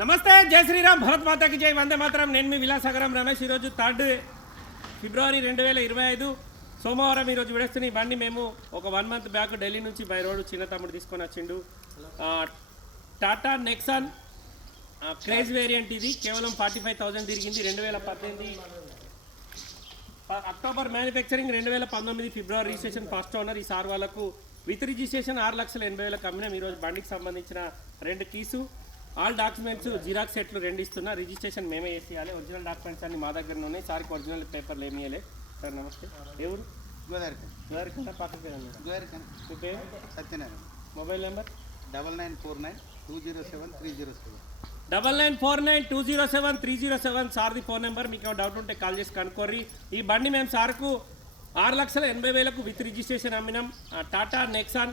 నమస్తే జై శ్రీరామ్ భరత్ మాతాకి జై వందే మాత్రం. నేను మీ విలాసాగరం రమేష్. ఈరోజు థర్డ్ ఫిబ్రవరి రెండు వేల ఇరవై ఐదు. సోమవారం ఈరోజు విడేస్తున్న ఈ బండి మేము ఒక వన్ మంత్ బ్యాక్ ఢిల్లీ నుంచి బై రోడ్ చిన్న తమ్ముడు తీసుకొని వచ్చిండు. టాటా నెక్సాన్ క్రేజ్ వేరియంట్ ఇది. కేవలం ఫార్టీ ఫైవ్ థౌజండ్ తిరిగింది. రెండు వేల పద్దెనిమిది అక్టోబర్ మ్యానుఫ్యాక్చరింగ్ రెండు వేల పంతొమ్మిది ఫిబ్రవరి రిజిస్ట్రేషన్ ఫస్ట్ ఓనర్. ఈ సార్ వాళ్ళకు విత్ రిజిస్ట్రేషన్ ఆరు లక్షల ఎనభై వేలకు కమ్మినం ఈరోజు బండికి సంబంధించిన రెండు కీసు. ఆల్ డాక్యుమెంట్స్ జిరాక్స్ సెట్లు రెండు ఇస్తున్నా. రిజిస్ట్రేషన్ మేమే వేసేయాలి ఒరిజినల్ డాక్యుమెంట్స్ అన్ని మా దగ్గర ఉన్నాయి. సార్కి ఒరిజినల్ పేపర్లు ఏమి ఇవ్వలే సార్ నమస్తే. గోదావరికన్ ఎవరికంటే పక్కకి మీ పేరు? Satyanarayana. Mobile number? Double nine four nine two zero seven three zero seven. Double nine four nine two zero seven three zero seven సార్ది phone number. మీకు డౌట్ ఉంటే కాల్ చేసి కనుక్కోర్రి. ఈ బండి మేము సార్కు ఆరు లక్షల ఎనభై వేలకు with registration అమ్మినాం. Tata Nexon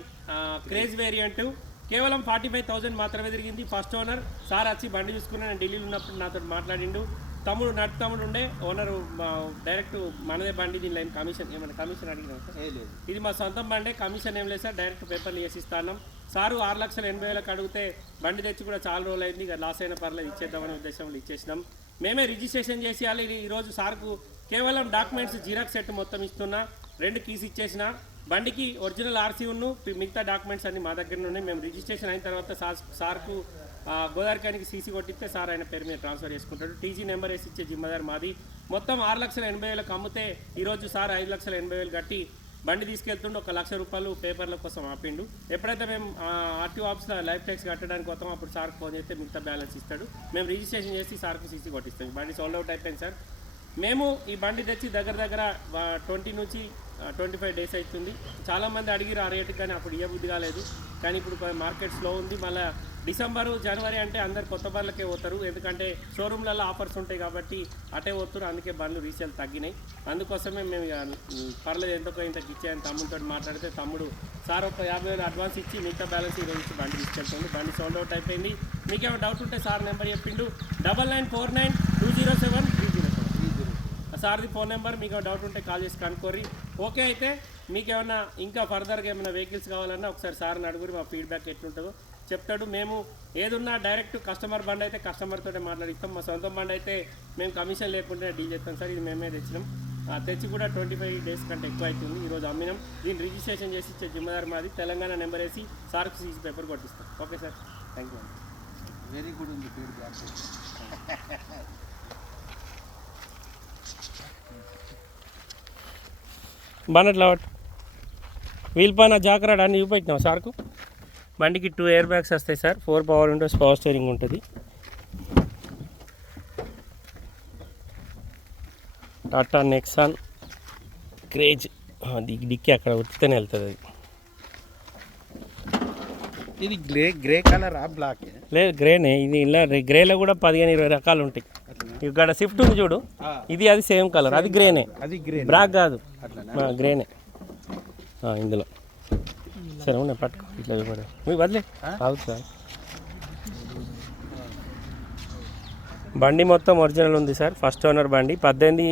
craze variant. కేవలం ఫార్టీ ఫైవ్ థౌసండ్ మాత్రమే తిరిగింది. ఫస్ట్ ఓనర్ సార్ వచ్చి బండి చూసుకుని నేను ఢిల్లీలో ఉన్నప్పుడు నాతో మాట్లాడిండు. తమ్ముడు నటు తమ్ముడు ఉండే ఓనరు డైరెక్ట్ మనదే బండి దీనిలో ఏం కమిషన్ ఏమైనా కమిషన్ అడిగినాం ఇది మా సొంతం బండే కమిషన్ ఏం లేదు సార్ డైరెక్ట్ పేపర్లు వేసి ఇస్తాను సారు ఆరు లక్షల ఎనభై వేలకు అడిగితే బండి తెచ్చి కూడా చాలా రోజులు అయింది ఇక లాస్ అయిన పర్లేదు ఇచ్చేద్దామనే ఉద్దేశంలో ఇచ్చేసినాం. మేమే రిజిస్ట్రేషన్ చేసి ఇవ్వాలి ఇది ఈరోజు సార్కు కేవలం డాక్యుమెంట్స్ జిరాక్స్ సెట్ మొత్తం ఇస్తున్నా రెండు కీస్ ఇచ్చేసిన బండికి ఒరిజినల్ ఆర్సీ ఉన్ను మిగతా డాక్యుమెంట్స్ అన్ని మా దగ్గర ఉన్నాయి. మేము రిజిస్ట్రేషన్ అయిన తర్వాత సార్ సార్కు ఆ, గోదావరికానికి సీసీ కొట్టిస్తే సార్ ఆయన పేరు మీద ట్రాన్స్ఫర్ చేసుకుంటాడు. టీజీ నెంబర్ వేసి ఇచ్చే జిమ్మదారు మాది. మొత్తం ఆరు లక్షల ఎనభై వేలకు అమ్మితే ఈరోజు సార్ ఐదు లక్షల ఎనభై వేలు కట్టి బండి తీసుకెళ్తుండే ఒక లక్ష రూపాయలు పేపర్ల కోసం ఆపిండు. ఎప్పుడైతే మేము ఆర్టీఓ ఆఫీస్లో లైఫ్ ట్యాక్స్ కట్టడానికి వస్తాం అప్పుడు సార్కి ఫోన్ చేస్తే మిగతా బ్యాలెన్స్ ఇస్తాడు. మేము రిజిస్ట్రేషన్ చేసి సార్కు సీసీ కొట్టిస్తాం. బండి సోల్డ్ అవుట్ అయిపోయింది సార్. మేము ఈ బండి తెచ్చి దగ్గర దగ్గర ట్వంటీ నుంచి ట్వంటీ ఫైవ్ డేస్ అవుతుంది చాలామంది అడిగిరు ఆ రేటు కానీ అప్పుడు ఏ బుద్ధి కాలేదు. కానీ ఇప్పుడు మార్కెట్ స్లో ఉంది. మళ్ళీ డిసెంబరు జనవరి అంటే అందరు కొత్త బండ్లకే పోతారు. ఎందుకంటే షోరూమ్లలో ఆఫర్స్ ఉంటాయి కాబట్టి అటే పోతారు అందుకే బండ్లు రీసేల్ తగ్గినాయి. అందుకోసమే మేము పర్లేదు ఎందుకో ఇంత ఇచ్చాయని తమ్ముడితో మాట్లాడితే తమ్ముడు సార్ ఒక యాభై వేలు అడ్వాన్స్ ఇచ్చి మిగతా బ్యాలెన్స్ ఈరోజు ఇచ్చి బండి తీసుకెళ్తుంది. బండి సోల్డ్ అవుట్ అయిపోయింది. మీకేమైనా డౌట్ ఉంటే సార్ నెంబర్ చెప్పిండు. Double nine four nine two zero seven సార్ది phone number మీకు డౌట్ ఉంటే కాల్ చేసి కనుక్కోరి ఓకే అయితే మీకు ఏమైనా ఇంకా ఫర్దర్గా ఏమైనా వెహికల్స్ కావాలన్నా ఒకసారి సార్ని అడుగురి మా ఫీడ్బ్యాక్ ఎట్లుంటుందో చెప్తాడు. మేము ఏదున్నా డైరెక్ట్ కస్టమర్ బండ్ అయితే కస్టమర్తో మాట్లాడిస్తాం. మా సొంత బండ్ అయితే మేము కమిషన్ లేకుండా డీల్ చేస్తాం సార్ ఇది మేమే తెచ్చినాం. తెచ్చి కూడా ట్వంటీ ఫైవ్ డేస్ కంటే ఎక్కువ అవుతుంది. ఈరోజు అమ్మినాం. దీన్ని రిజిస్ట్రేషన్ చేసి ఇచ్చే జిమ్మదారు మాది. తెలంగాణ నెంబర్ వేసి సార్కి CC paper కొట్టిస్తాం. Okay sir. Thank you very good ఉంది ఫీడ్బ్యాక్ బానట్లా వీల్ పైన జాగ్రత్త అన్ని చూపెట్టినాం సార్కు? బండికి టూ ఎయిర్ బ్యాగ్స్ వస్తాయి sir. Four power windows power steering ఉంటుంది. టాటా నెక్సాన్ క్రేజ్ డిక్కి అక్కడ ఉచితనే వెళ్తుంది అది. ఇది గ్రే గ్రే కలర్ బ్లాక్ లేదు గ్రేనే ఇది ఇలా గ్రేలో కూడా పదిహేను ఇరవై రకాలు ఉంటాయి. ఇక్కడ స్విఫ్ట్ ఉంది చూడు. ఇది అది సేమ్ కలర్ అది గ్రేనే అది గ్రే బ్లాక్ కాదు. గ్రేనే ఇందులో. సరే ఉన్నాయి పట్టుకో. ఇట్లా ఇవ్వడే మీ వదిలే. అవుతుంది సార్. బండి మొత్తం ఒరిజినల్ ఉంది సార్. ఫస్ట్ ఓనర్ బండి. పద్దెనిమిది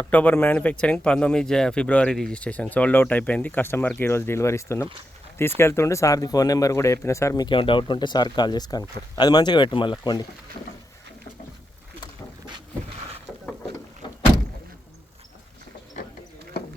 అక్టోబర్ మ్యానుఫ్యాక్చరింగ్ పంతొమ్మిది ఫిబ్రవరి రిజిస్ట్రేషన్. సోల్డ్ అవుట్ అయిపోయింది. కస్టమర్కి ఈరోజు డెలివరీ ఇస్తున్నాం. తీసుకెళ్తుండే సార్ది ఫోన్ నెంబర్ కూడా చెప్పిన సార్ మీకు ఏమైనా డౌట్ ఉంటే సార్ కాల్ చేసి కనుక్కోరు అది మంచిగా పెట్టు మళ్ళీ కొన్ని.